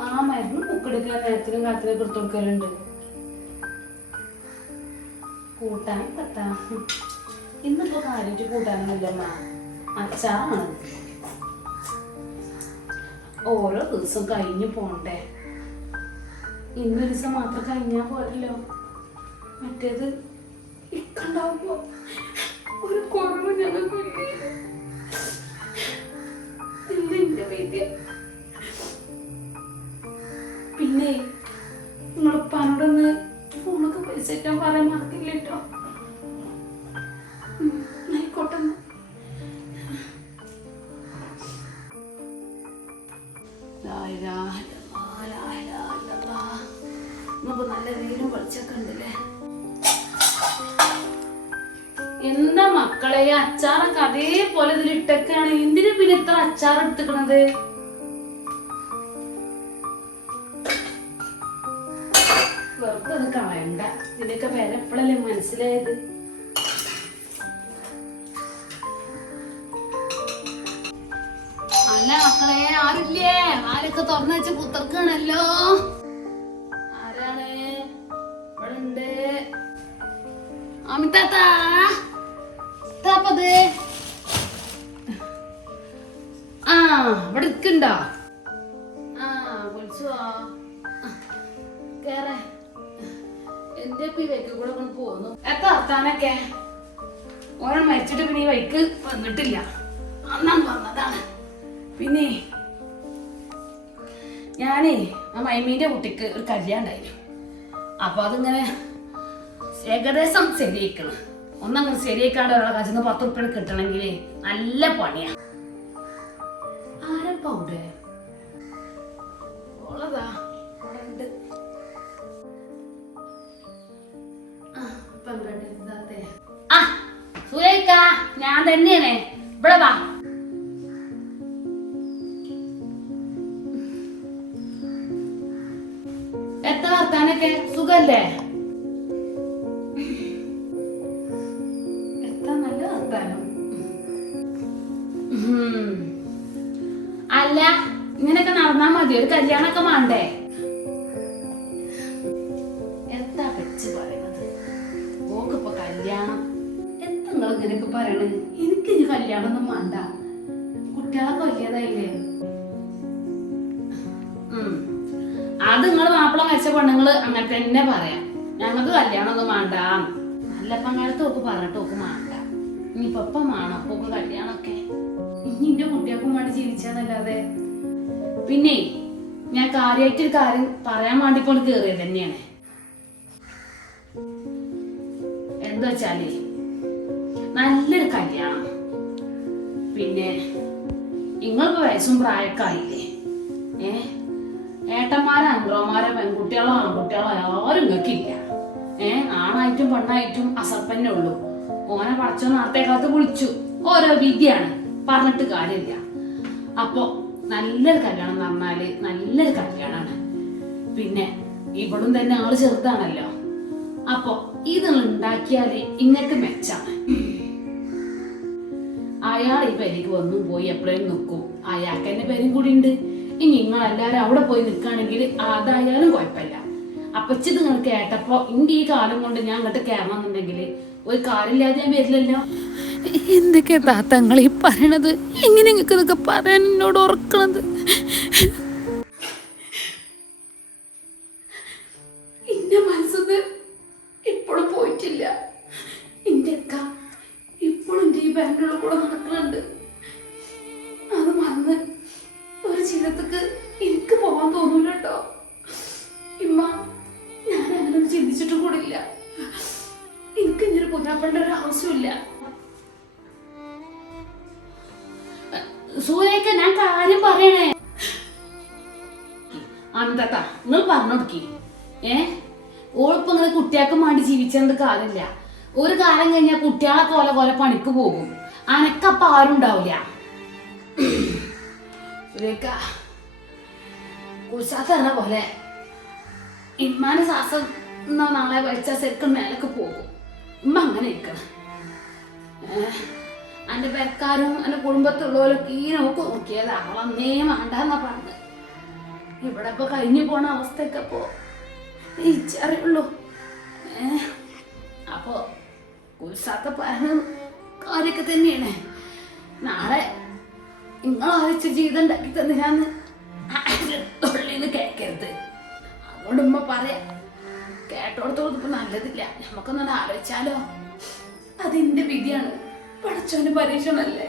ആ മരുന്ന് മുക്കെടുക്കാൻ നേരത്തിലും കാലത്തിനും കൊടുത്തു കൊടുക്കലുണ്ട്. കൂട്ടാൻ തട്ടാ ഇന്നിപ്പോ കാര്യമായിട്ട് കൂട്ടാനൊന്നുമില്ലമ്മ അച്ചാറാണ് ഓരോ ദിവസം കഴിഞ്ഞു പോണ്ടേ. ഇന്നൊരു ദിവസം മാത്രം കഴിഞ്ഞാൽ പോരല്ലോ. മറ്റേത് ഇക്കണ്ടാവുമ്പോ ഒരു കുറവ് ഞങ്ങൾക്ക് വീട്ടിൽ പിന്നെ നിങ്ങളുപ്പാനോടൊന്ന് ഫോണൊക്കെ പൈസ ഇട്ടാൻ പറയാൻ മറക്കില്ല കേട്ടോ ആയിക്കോട്ടെ എന്താ മക്കളെ അച്ചാറൊക്കെ അതേപോലെ ഇതിൽ ഇട്ടൊക്കെയാണ് എന്തിനു പിന്നെ ഇത്ര അച്ചാർ എടുത്തുക്കണത്? അത് കളയണ്ട ഇതിനൊക്കെ വില എപ്പോഴല്ലേ മനസ്സിലായത്? അല്ല മക്കളെ ആരില്ലേ? ആരൊക്കെ തുറന്നു വെച്ച് കുത്തർക്കാണല്ലോ? ആരാണ്? ഇവിടെ പിന്നെ ഈ വൈക്ക് വന്നിട്ടില്ല. അന്നാണ് വന്നതാണ് പിന്നെ ഞാനേ ആ മൈമീന്റെ കുട്ടിക്ക് ഒരു കല്യാണം ഉണ്ടായിരുന്നു. അപ്പൊ അതിങ്ങനെ ഏകദേശം ശരിയാക്കണം ഒന്നങ്ങനെ ശരിയാക്കാണ്ട് ഒരാളെ കച്ചിന്ന് പത്ത് ഉറുപ്പിക കിട്ടണമെങ്കിൽ നല്ല പണിയാ. ആരപ്പ അവിടെ? ഓളതാ. ഞാൻ തന്നെയാണ്. ഇവിടെ വാ. എത്ര വർത്താനൊക്കെ? സുഖല്ലേ? എത്ര നല്ല വർത്താനം. അല്ല ഇങ്ങനെയൊക്കെ നടന്നാ മതി. ഒരു കല്യാണൊക്കെ വേണ്ടേ എന്താ വെച്ച് പറയുന്നത്? ഓക്കിപ്പോ കല്യാണം? എന്താ നിങ്ങൾ ഇങ്ങനെയൊക്കെ പറയണത് അത് നിങ്ങൾ മാപ്പിള മരിച്ച പെണ്ണുങ്ങൾ അങ്ങനെ തന്നെ പറയാം. ഞങ്ങൾക്ക് കല്യാണം ഒന്നും വേണ്ട. നല്ല പങ്കാളത്ത് ഒക്കെ പറഞ്ഞിട്ട് ഒക്കെ വേണ്ട ഇനിയിപ്പൊ ഒപ്പം വേണം ഒക്കെ കല്യാണമൊക്കെ. ഇനി എന്റെ കുട്ടികൾക്കും വേണ്ടി ജീവിച്ചാന്നല്ലാതെ. പിന്നെ ഞാൻ കാര്യമായിട്ട് ഒരു കാര്യം പറയാൻ വേണ്ടി ഇപ്പോൾ കയറിയത് തന്നെയാണ്. എന്താ വെച്ചാൽ നല്ലൊരു കല്യാണം. പിന്നെ നിങ്ങളിപ്പോ വയസ്സും പ്രായക്കായില്ലേ ഏ? ഏട്ടന്മാരോ അങ്ക്രോമാരെ പെൺകുട്ടികളോ ആൺകുട്ടികളോ ആരും നിങ്ങൾക്കില്ല ഏ? ആണായിട്ടും പെണ്ണായിട്ടും അസർപ്പന്നെ ഉള്ളൂ. ഓനെ പടച്ചോ നാളത്തെ കാലത്ത് വിളിച്ചു. ഓരോ വിധിയാണ്. പറഞ്ഞിട്ട് കാര്യമില്ല. അപ്പോ നല്ലൊരു കല്യാണം എന്ന് പറഞ്ഞാൽ നല്ലൊരു കല്യാണമാണ് പിന്നെ ഇവിടും തന്നെ ആൾ ചെറുതാണല്ലോ. അപ്പോ ഇത് ഉണ്ടാക്കിയാൽ ഇങ്ങക്ക് മെച്ചാണ്. അയാൾ ഈ പെരേക്ക് വന്നു പോയി എപ്പോഴും നിൽക്കും അയാൾക്ക് എന്റെ പേരും കൂടി ഉണ്ട്. ഇനി നിങ്ങൾ എല്ലാരും അവിടെ പോയി നിൽക്കുകയാണെങ്കിൽ അതായാലും കുഴപ്പമില്ല. അപ്പച്ചിത് നിങ്ങൾ കേട്ടപ്പോ ഇന്റെ ഈ കാലം കൊണ്ട് ഞാൻ അങ്ങോട്ട് കയറണം എന്നുണ്ടെങ്കിൽ ഒരു കാലില്ലാതെ ഞാൻ വരില്ലല്ലോ. എന്തൊക്കെ താത്തങ്ങൾ ഈ പറയണത്? എങ്ങനെ നിങ്ങൾക്ക് ഇതൊക്കെ പറയാൻ എന്നോട് ഓർക്കണത്? സൂര്യൊക്ക ഞാൻ കാര്യം പറയണേ. അന്തത്ത നിങ്ങൾ പറഞ്ഞോടുക്കി ഏ? ഓളിപ്പോ ഇങ്ങനെ കുട്ടികൾക്ക് വേണ്ടി ജീവിച്ചത് കാര്യമില്ല. ഒരു കാലം കഴിഞ്ഞാൽ കുട്ടികളെ പോലെ പോലെ പണിക്ക് പോകും. അനക്കപ്പ ആരും ഉണ്ടാവില്ല. സുരേഖ കുശാത്തറിന പോലെ ഇമ്മാനെ ശ്വാസം നാളെ വലിച്ച ശരിക്കും മേലൊക്കെ പോകും. ഉമ്മ അങ്ങനെ ഇരിക്കണം. എന്റെ പെരക്കാരും എന്റെ കുടുംബത്തുള്ളവരൊക്കെ ഈ നോക്ക് നോക്കിയത്. അവളന്നേ വേണ്ടെന്നാ പറഞ്ഞത്. ഇവിടെ ഇപ്പൊ കഴിഞ്ഞു പോണ അവസ്ഥയൊക്കെ ഇപ്പോ അറിയുള്ളൂ ഏഹ് അപ്പോ ഉത്സാഹത്ത പറഞ്ഞ കാര്യമൊക്കെ തന്നെയാണ്. നാളെ നിങ്ങൾ ആഴ്ച ജീവിതം ഉണ്ടാക്കി തന്നിരാന്ന്. തൊള്ളിന്ന് കേൾക്കരുത് അതുകൊണ്ട് ഉമ്മ പറയാം കേട്ടോടത്തോളം ഇപ്പൊ നല്ലതില്ല. നമുക്കൊന്നും ആലോചിച്ചാലോ? അതെന്റെ വിധിയാണ്. പഠിച്ചവന് പരീക്ഷണല്ലേ?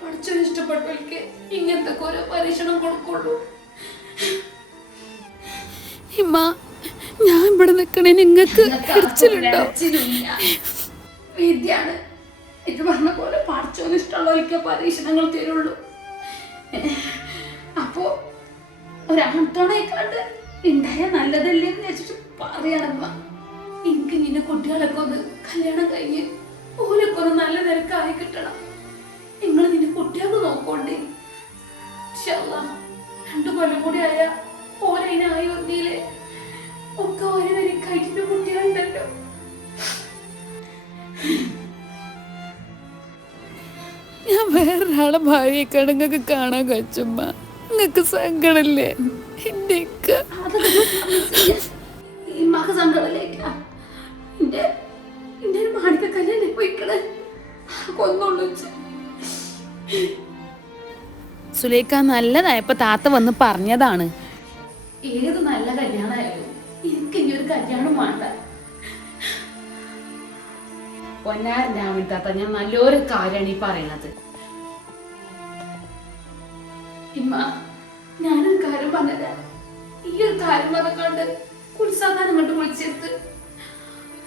പഠിച്ചവന് ഇഷ്ടപ്പെട്ടവർക്ക് ഇങ്ങനത്തെ ഓരോ പരീക്ഷണം കൊടുക്കുള്ളൂ. ഇമ്മ ഞാൻ ഇവിടെ നിക്കണേ നിങ്ങൾക്ക് എരിച്ചിലുണ്ടോ വിദ്യയാണ്. ഇത് പറഞ്ഞ പോലെ പഠിച്ചോന്ന് ഇഷ്ടമുള്ളവർക്ക് പരീക്ഷണങ്ങൾ തരുള്ളൂ. അപ്പോ ഒരാണത്തോണേക്കാണ്ട് ഉണ്ടായ നല്ലതല്ലേ എന്ന് വെച്ചിട്ട് പറയണമ്മ എനിക്ക് നിന്നെ കുട്ടികളൊക്കെ ഒന്ന് കല്യാണം കഴിഞ്ഞ് ഓരൊക്കെ ഒന്ന് നല്ല നിരക്കായി കിട്ടണം. നിങ്ങൾ നിന്റെ കുട്ടികൾക്ക് നോക്കോണ്ടേ. രണ്ടു കൊല്ലം കൂടി ആയ ഓരതിനായി വന്നില്ലേ ഒക്കെ ഒരു വരിക്കായിട്ട് കുട്ടികളുണ്ടല്ലോ ഞാൻ വേറൊരാളെ ഭാര്യയൊക്കെയാണ് നിങ്ങൾക്ക് കാണാൻ കഴിച്ചുമ്മ. നിങ്ങൾക്ക് സങ്കടല്ലേ എന്റെ. ഈ മക സങ്കടലേക്കാ സുലേഖ നല്ലതായപ്പോ താത്ത വന്ന് പറഞ്ഞതാണ്. ഏത് നല്ല കല്യാണമായിരുന്നു എനിക്ക് ഇനി ഒരു കല്യാണം വേണ്ട. പൊന്നാരൻ രാമൻ താത്ത ഞാൻ നല്ലൊരു കാര്യമാണ് ഈ പറയണത്. ഇമ്മ ഞാനൊരു കാര്യം പറഞ്ഞത് ഈ ഒരു കാര്യം പറഞ്ഞുകൊണ്ട് ഉത്സാഹം ഇങ്ങോട്ട് വിളിച്ചെടുത്ത്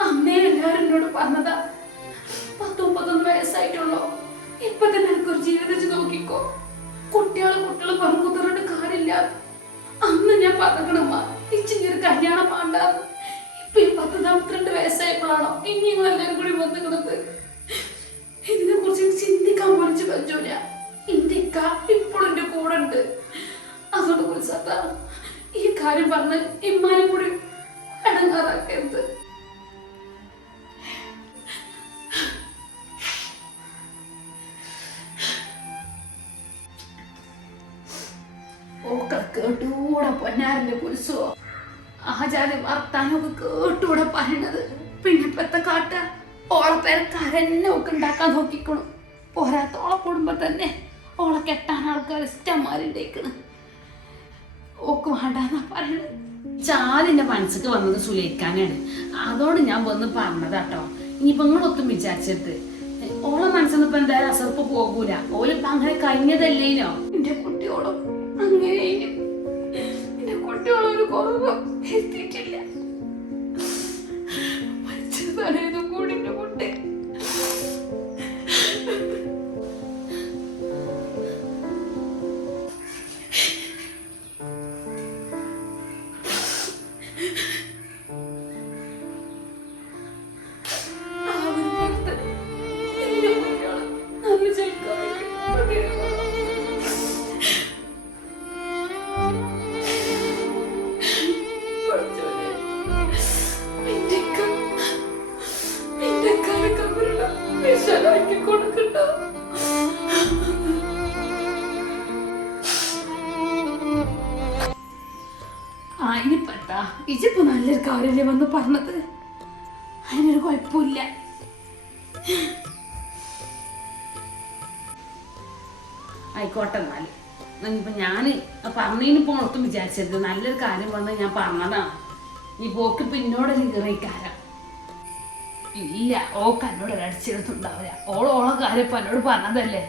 അമ്മയെ എല്ലാവരും എന്നോട് പറഞ്ഞതാ. ഇപ്പൊ തന്നെ എനിക്കൊരു നോക്കിക്കോ. കുട്ടികളെ കുട്ടികളെ പറഞ്ഞു കുതിറിട്ട് കാര്യമില്ല. അന്ന് ഞാൻ പറഞ്ഞിക്കണമ്മ ഇച്ചിങ്ങനെ കല്യാണം വേണ്ട ഇപ്പൊ ഈ പത്ത് നാൽപ്പത്തിരണ്ട് വയസ്സായപ്പോഴാണോ ഇനി നിങ്ങൾ എല്ലാവരും കൂടി വന്നിക്കണത് ഇതിനെ കുറിച്ച് ചിന്തിക്കാൻ പോലിച്ച് പറ്റൂല എന്റെ ഇക്ക ഇപ്പോഴും എന്റെ കൂടെ ഉണ്ട്. അതുകൊണ്ട് ഉത്സവ ഈ കാര്യം പറഞ്ഞ് ഇമ്മാനും കൂടി ഇടങ്ങാറാക്കരുത് കേട്ടൂടെ പൊന്നാറിന്റെ പുരുഷോ ആചാര്യ വർത്താനൊക്കെ കേട്ടുകൂടെ പറയണത്. പിന്നെ ഇപ്പത്തെ കാട്ട ഓളെ പേരക്കാരെന്നെ ഒക്കെ ഉണ്ടാക്കാൻ നോക്കിക്കണു പോരാത്ത ഓളെ കുടുംബം തന്നെ ഓളെ കെട്ടാൻ ആൾക്കാർ ഇഷ്ടമാരുണ്ടേക്കണ് ഓക്ക് വേണ്ടെന്നാ പറയണത്. ചാതിന്റെ മനസ്സിക്ക് വന്നത് സുലയിക്കാനാണ് അതോട് ഞാൻ വന്ന് പറഞ്ഞതാട്ടോ. ഇനിയിപ്പൊ നിങ്ങളൊത്തും വിചാരിച്ചത് ഓളെ മനസ്സിൽ ഇപ്പൊ എന്തായാലും അസർപ്പ് പോകൂല. ഓലിപ്പോ അങ്ങനെ കഴിഞ്ഞതല്ലേനോ? എന്റെ കുട്ടിയോളം അങ്ങനെ കുട്ടിയോളം ഒരു കുറവ് കാര്യല്ലേ വന്ന് പറഞ്ഞത്? അതിനൊരു കുഴപ്പമില്ല. ആയിക്കോട്ടെ എന്നാൽ. ഇപ്പൊ ഞാൻ പറഞ്ഞതിന് പോണത്തും വിചാരിച്ചത് നല്ലൊരു കാര്യം പറഞ്ഞത് ഞാൻ പറഞ്ഞതാണ് ഈ പോക്ക് പിന്നോട് കീറിക്കാരം ഇല്ല ഓക്ക് എന്നോട് അടിച്ചെടുത്തുണ്ടാവില്ല. ഓൾ ഓളെ കാര്യം ഇപ്പൊ എന്നോട് പറഞ്ഞതല്ലേ?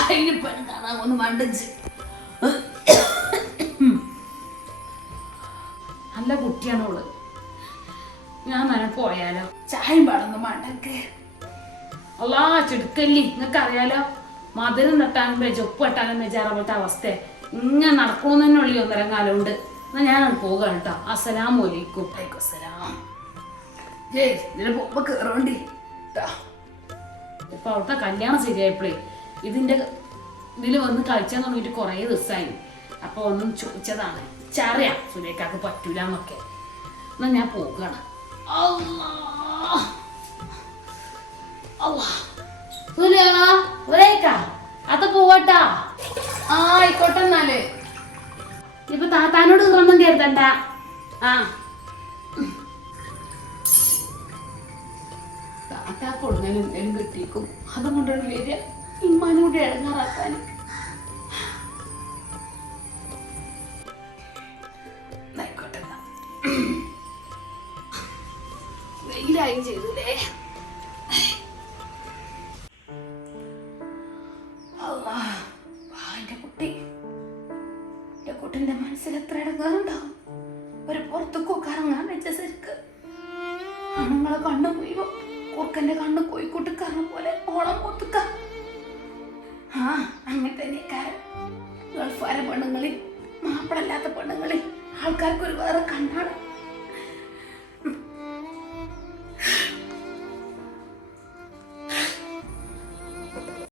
അതിനിപ്പോ കാണാൻ ഒന്ന് മണ്ടിച്ച്. നല്ല കുട്ടിയാണ് ഓൾ. ഞാൻ നല്ല പോയാലോ? ചായം പാടൊന്നും മണ്ടക്ക് അല്ലാ ചെടുക്കല്ലി നിങ്ങൾക്ക് അറിയാലോ മധുരം തട്ടാനും വെച്ച് ഉപ്പ് തട്ടാനും പോലത്തെ അവസ്ഥ. ഇങ്ങനെ നടക്കണമെന്ന് തന്നെ ഉള്ളി ഒന്നരം കാലം ഉണ്ട് എന്നാ ഞാനാണ് പോകാൻ കേട്ടോ. അസലാം അലൈക്കും. അസലാം ഏയ് ഇതിന് പോകുമ്പോ കേറോണ്ടി. ട്ടാ. ഇപ്പൊ അവിടുത്തെ കല്യാണം ശരിയായപ്പോഴേ ഇതിന്റെ ഇതിൽ വന്ന് കളിച്ചാൽ തുടങ്ങിയിട്ട് കുറേ ദിവസമായി അപ്പൊ ഒന്നും ചോദിച്ചതാണ്. ചറിയാം സുരേഖാക്ക് പറ്റൂല എന്നൊക്കെ. എന്നാ ഞാൻ പോകണം. സുരേഖ, അത് ആയിക്കോട്ടെ എന്നാൽ. ഇപ്പൊ താത്താനോട് കീറൊന്നും കരുതണ്ട. ആ. താത്താ കൊടുങ്ങനെ എന്തെങ്കിലും കിട്ടിയേക്കും. അതും വരിക ഇമ്മാനോട് ഇടങ്ങാറാക്കാൻ വെയിലായും ചെയ്തൂലേ അല്ലാ, വാ, കുട്ടി. എന്റെ കുട്ടിന്റെ മനസ്സിൽ എത്ര ഇടങ്ങാറുണ്ടാവും ഒരു പുറത്തേക്കോ കറങ്ങാൻ വെച്ച ശരിക്ക്. ആണുങ്ങളെ കണ്ണു പോയി കുറുക്കന്റെ കണ്ണ് കോഴിക്കൂട്ട് കറങ്ങ പോലെ ഓളം പൊത്തുക്ക ആ അങ്ങനെ തന്നെ കാരൻ ഗൾഫാര പെണ്ണുങ്ങളിൽ ആൾക്കാർക്ക് ഒരു വേറെ കണ്ണാണ്.